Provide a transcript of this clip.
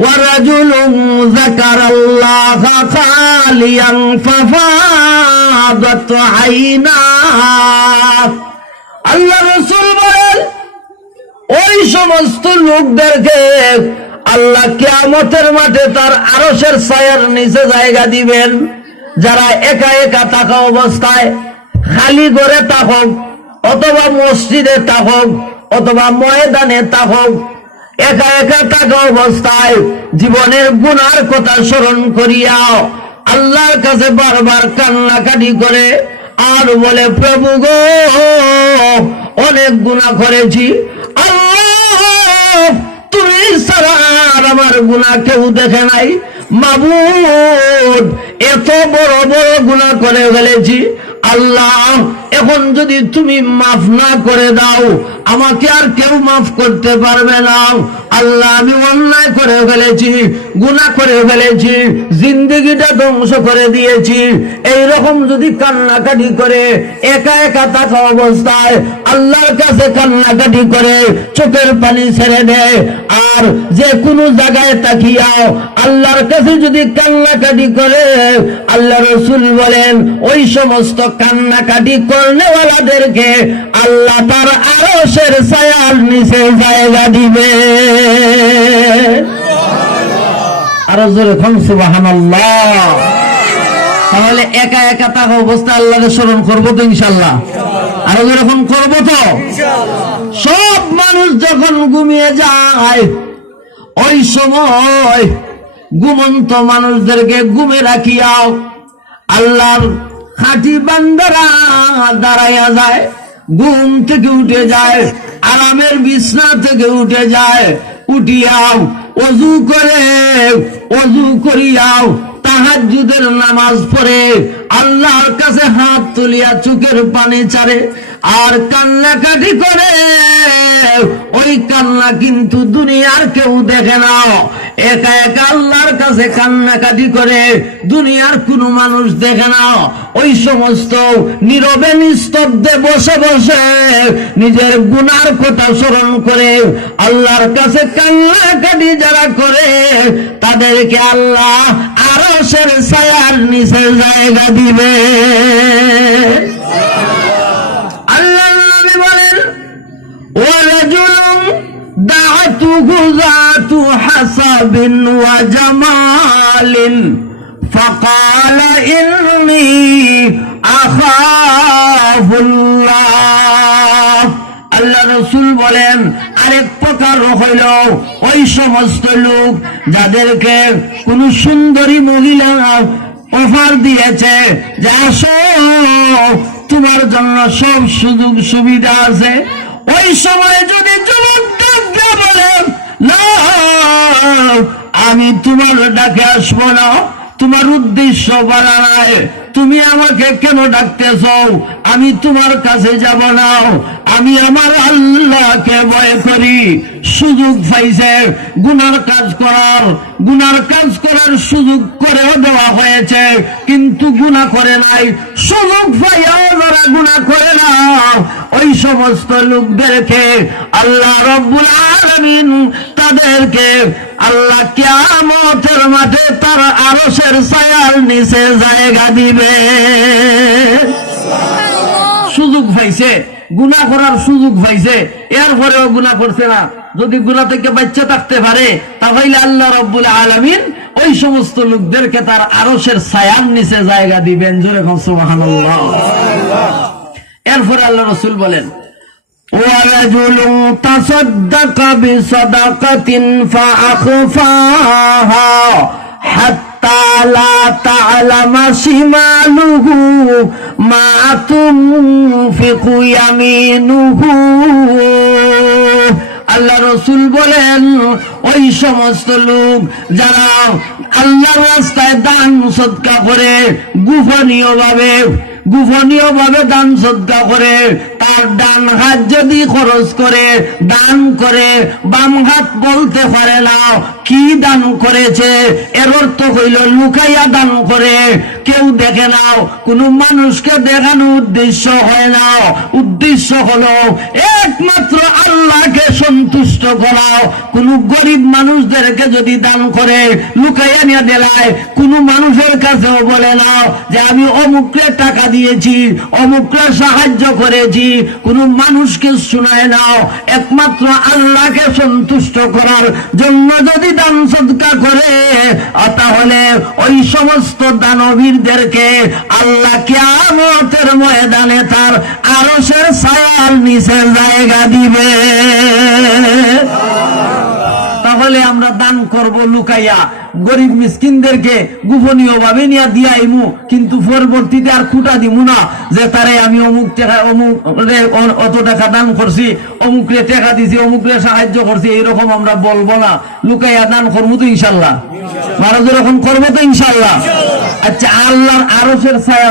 ورجل ذكر الله خاليا ففاضت عيناه আল্লাহ রাসূল বলেন ওই সমস্ত লোকদেরকে আল্লাহ কিয়ামতের মাঠে তার আরশের ছায়ার নিচে জায়গা দিবেন যারা একা একা থাকা অবস্থায় খালি ঘরে থাকুক অথবা মসজিদে থাকুক অথবা ময়দানে থাকুক একা একা থাকা অবস্থায় জীবনের গুনার কথা স্মরণ করিয়া আল্লাহর কাছে বারবার কান্নাকাটি করে আর বলে প্রভু গো অনেক গুনাহ করেছি আল্লাহ তুমি ছাড়া আমার গুনাহ কেউ দেখে নাই মাবুদ এত বড় বড় গুনাহ করে ফেলেছি আল্লাহ এখন যদি তুমি মাফ না করে দাও আমাকে আর কেউ মাফ করতে পারবে না আল্লাহ আমি অন্যায় করে ফেলেছি গুনাহ করে ফেলেছি জিন্দেগিটা ধ্বংস করে দিয়েছি এই রকম যদি কান্নাকাটি করে একা একা থাকা অবস্থায় আল্লাহর কাছে কান্নাকাটি করে চোখের পানি ছেড়ে দেয় আর যে কোনো জায়গায় তাকিয়াও আল্লাহর কাছে যদি কান্নাকাটি করে আল্লাহ রাসূল বলেন ওই সমস্ত কান্নাকাটি করনেওয়ালাদেরকে আল্লাহ তার আরশের ছায়ার নিচে জায়গা দিবে আর জোরে কোন সুবহানাল্লাহ তাহলে একা একা থাকা অবস্থায় আল্লাহকে স্মরণ করব তো ইনশাআল্লাহ আর যখন করব তো ইনশাআল্লাহ সব মানুষ যখন ঘুমিয়ে যায় ওই সময় ঘুমন্ত মানুষদেরকে ঘুমে রাখিয়াও আল্লাহর খাঁটি বান্দারা দাঁড়াইয়া যায় ঘুম থেকে উঠে যায় আরামের বিছনা থেকে উঠে যায় উঠিয়াও ওযু করে ওযু করিয়াও তাহাজ্জুদের নামাজ পড়ে আল্লাহর কাছে হাত তুলিয়া চোখের পানি ছাড়ে আর কান্নাকাটি করে ওই কান্না কিন্তু দুনিয়ার কেউ দেখে না একা একা আল্লাহর কাছে কান্নাকাটি করে দুনিয়ার কোনো মানুষ দেখে না ওই সমস্ত নীরবে নিস্তব্ধে বসে বসে নিজের গুনার কথা স্মরণ করে আল্লাহর কাছে কান্নাকাটি যারা করে তাদেরকে আল্লাহ আরশের ছায়ার নিচে জায়গা দিবে আল্লাহর নবী বলেন ওয়ারাজুলুন দাআতুহু যাতু হাসাবিন ওয়া জামালিন ফাকালা ইন্নী আখাফুল্লাহ আল্লাহ রাসূল বলেন আরেক প্রকার হইল ওই সমস্ত লোক যাদেরকে কোন সুন্দরী মহিলা অফার দিয়েছে যে আসো তোমার জন্য সব সুযোগ সুবিধা আছে ওই সময় যদি যুবককে বলে না আমি তোমার ডাকে আসবো না তোমার উদ্দেশ্য বলা নাই তুমি আমাকে কেন ডাকতেছ আমি তোমার কাছে যাব না আমি আমার আল্লাহকে ভয় করি সুযোগ পাইছে গুনার কাজ করার সুযোগ করেও দেওয়া হয়েছে কিন্তু গুনাহ করে নাই সুযোগ পাইয়াও যারা গুনাহ করে না ওই সমস্ত লোকদেরকে আল্লাহ রব্বুল আলামিন তাদেরকে আল্লাহ কিয়ামতের মাঠে তার আরশের ছায়ার নিচে জায়গা দিবে সুযোগ পাইছে গুনাহ করার সুযোগ পাইছে এরপরেও গুনাহ করছে না যদি গুনাহ থেকে বাঁচতে থাকতে পারে তাহলে আল্লাহ রব্বুল আলামিন ওই সমস্ত লোকদেরকে তার আরশের ছায়ার নিচে জায়গা দিবেন জোরে কোন সুবহানাল্লাহ এরপরে আল্লাহ রাসূল বলেন ورجل تصدق بصدقة فأخفاها حتى لا تعلم شماله ما تنفق يمينه আল্লাহ রাসূল বলেন ওই সমস্ত লোক যারা আল্লাহর রাস্তায় দান সদকা করে গোপনীয়ভাবে দান সদকা করে আর ডান হাত যদি খরচ করে দান করে বাম হাত বলতে পারে না কি দান করেছে, এর অর্থ হইল লুকাইয়া দান করে, কেউ দেখে নাও, কোন মানুষকে দেখানো উদ্দেশ্য হয় না, উদ্দেশ্য হলো একমাত্র আল্লাহকে সন্তুষ্ট করাও। কোন গরিব মানুষদেরকে যদি দান করে লুকাইয়া নিয়ে দেলায়, কোন মানুষের কাছেও বলে না যে আমি অমুককে টাকা দিয়েছি, অমুককে সাহায্য করেছি, কোন মানুষকে শোনায় নাও, একমাত্র আল্লাহকে সন্তুষ্ট করার জন্য যদি দান সদকা করে, তাহলে ওই সমস্ত দানবীরদেরকে আল্লাহ কিয়ামতের ময়দানে তার আরশের ছায়ার নিচে জায়গা দিবে। তাহলে আমরা দান করব লুকাইয়া, গরিব মিসকিনদেরকে গোপনীয় ভাবে নিয়ে দিয়াইমু, কিন্তু পরবর্তীতে আর খুঁটা দিমু না যে তারে আমি অমুক টাকা অমুক অত টাকা দান করছি, অমুকরে টাকা দিছি, অমুকরে সাহায্য করছি, এইরকম আমরা বলবো না। লুকাইয়া দান করবো তো ইনশাল্লাহ, মারা যেরকম করবো তো ইনশাল্লাহ। আচ্ছা, আল্লাহর আরশের ছায়া